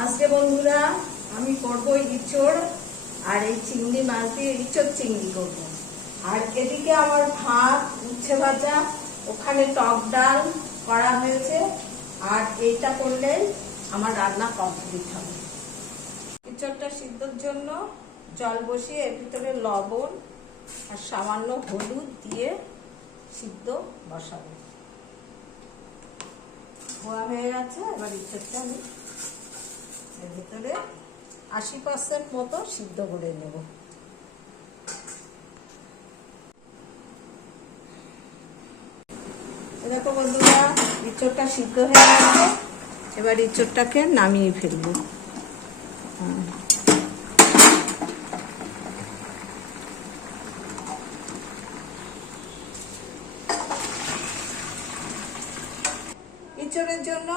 আজকে বন্ধুরা, আমি করব ইঁচড়, আর এই চিংড়ি মাছ দিয়ে ইঁচড় চিংড়ি করব। আর এদিকে আমার ভাত, উচ্ছে ভাজা, ওখানে টক ডাল করা হয়েছে, আর এইটা করলে আমার রান্না কমপ্লিট হবে। ইঁচড়টা সিদ্ধর জন্য জল বসিয়ে এর ভিতরে লবণ আর সামান্য হলুদ দিয়ে সিদ্ধ বসাবো। ধোয়া হয়ে গেছে, এবার ইঁচড়টা আমি এর ভিতরে আশি পার্সেন্ট মতো সিদ্ধ করে নেব দেখো বন্ধুরা, ইঁচড়টা সিদ্ধ হয়ে গেছে এবার ইঁচড়টাকে নামিয়ে ফেলব। ইঁচড়ের জন্য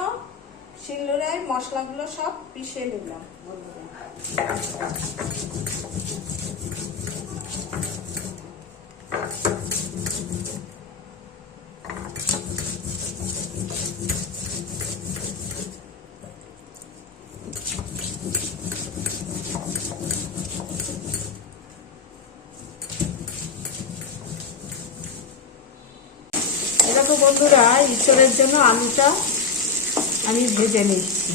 শিলনোড়ায় মশলাগুলো সব পিষে নিলাম। বন্ধুরা ঈশ্বরের জন্য আলুটা আমি ভেজে নিচ্ছি।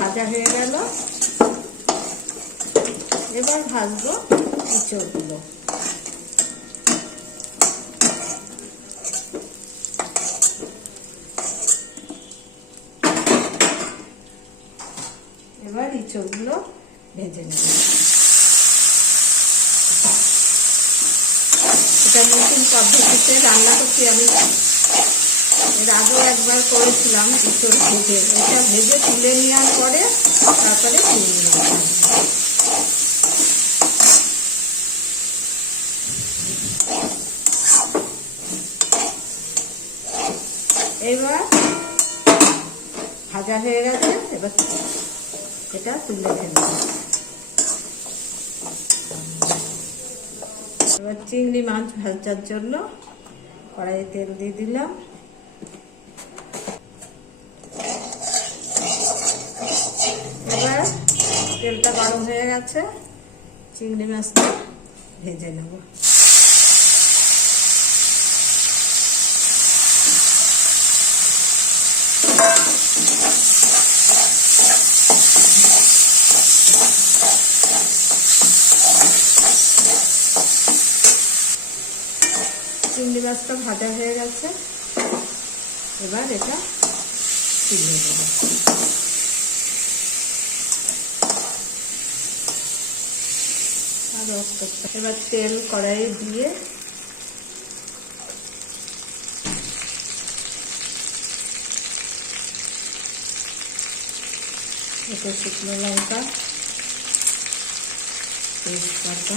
ভাজা হয়ে গেল। এবার ভাজবো ইঁচড়গুলো এবার ইঁচড়গুলো ভেজে নেব। এটা নতুন পদ্ধতিতে রান্না করছি আমি এর আগেও একবার করেছিলাম ইঁচড় ভেজে। এটা ভেজে তুলে নেওয়ার পরে তারপরে তুলে এবার ভাজা হয়ে গেছে, এবার এটা তুলে ফেলব এবার চিংড়ি মাছ ভাজার জন্য কড়াইয়ে তেল দিয়ে দিলাম। এবার তেলটা গরম হয়ে গেছে, চিংড়ি মাছটা ভেজে নেব। চিংড়ি মাছটা ভাজা হয়ে গেছে। এবার এটা তুলে দেব আর এবার তেল কড়াইয়ে দিয়ে এতে শুকনো লঙ্কা তেজপাতা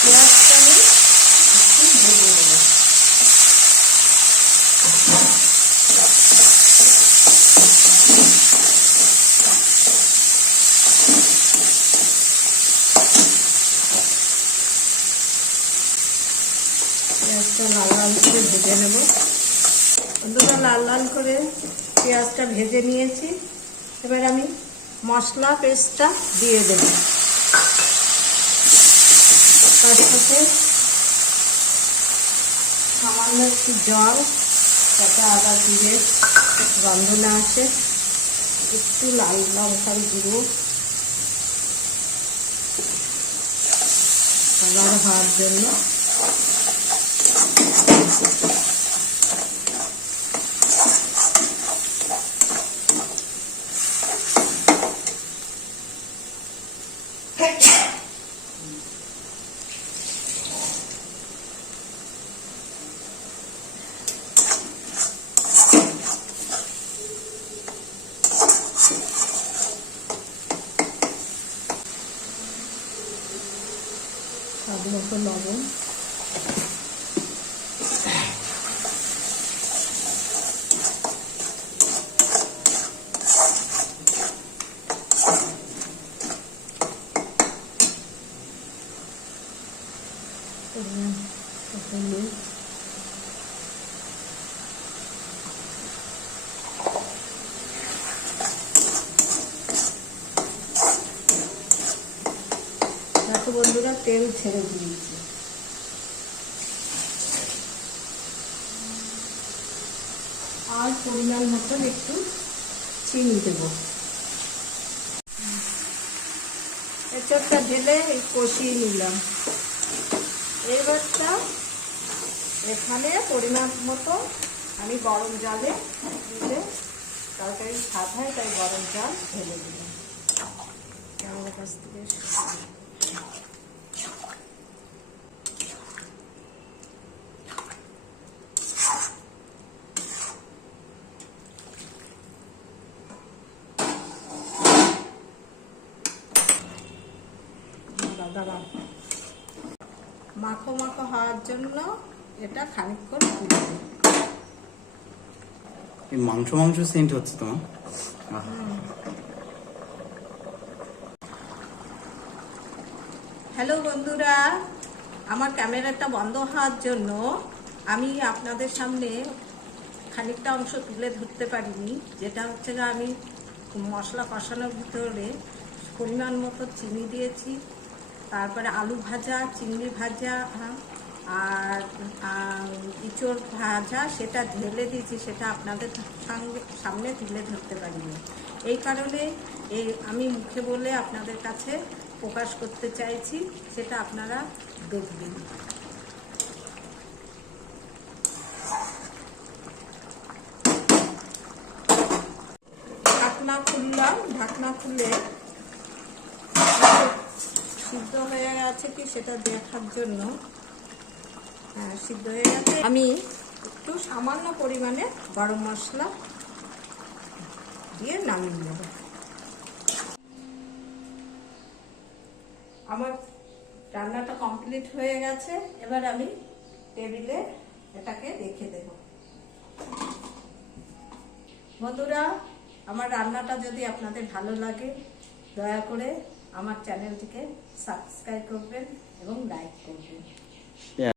পেঁয়াজটা আমি একটু ভেজে দেবো পেঁয়াজটা লাল লাল করে ভেজে নেব। বন্ধুরা লাল লাল করে পেঁয়াজটা ভেজে নিয়েছি। এবার আমি মশলা পেস্টটা দিয়ে দেব। তার সাথে সামান্য একটু জল, যাতে আদা জিরে গন্ধ না আসে। একটু লাল লঙ্কার গুঁড়ো। কালার হওয়ার জন্য স্বাদ মতো লবণ হলুদ দেখো বন্ধুরা তেল ছেড়ে দিয়েছি। আর পরিমাণ মতন একটু চিনি দেব। এচপটা ঢেলে কষিয়ে নিলাম। এবারটা এখানে পরিমাণ মতো আমি গরম জলে দিলে তরকারি স্বাদ হয়, তাই গরম জল ঢেলে দিলাম। কাছ থেকে মাখো মাখো হওয়ার জন্য এটা খানিকক্ষণ ফুটবে এই মাংস মাংস সেন্ট হচ্ছে তোমার? হ্যালো বন্ধুরা, আমার ক্যামেরাটা বন্ধ হওয়ার জন্য আমি আপনাদের সামনে খানিকটা অংশ তুলে ধরতে পারিনি, যেটা হচ্ছে যে আমি মশলা কষানোর ভিতরে পরিমাণ মতো চিনি দিয়েছি, তারপরে আলু ভাজা, চিংড়ি ভাজা, আর ইঁচড় ভাজা, সেটা ঢেলে দিয়েছি, সেটা আপনাদের সঙ্গে সামনে তুলে ধরতে পারিনি। এই কারণে এই আমি মুখে বলে আপনাদের কাছে প্রকাশ করতে চাইছি, সেটা আপনারা দেখবেন। ঢাকনা খুললাম, ঢাকনা খুলে সিদ্ধ হয়ে গেছে কি সেটা দেখার জন্য। হ্যাঁ সিদ্ধ হয়ে গেছে। আমি একটু সামান্য পরিমাণে গরম মশলা দিয়ে নামিয়ে নেব। আমার রান্নাটা কমপ্লিট হয়ে গেছে। এবার আমি টেবিলে এটাকে রেখে দেব। বন্ধুরা, আমার রান্নাটা যদি আপনাদের ভালো লাগে, দয়া করে আমার চ্যানেলটিকে সাবস্ক্রাইব করবেন এবং লাইক করবেন।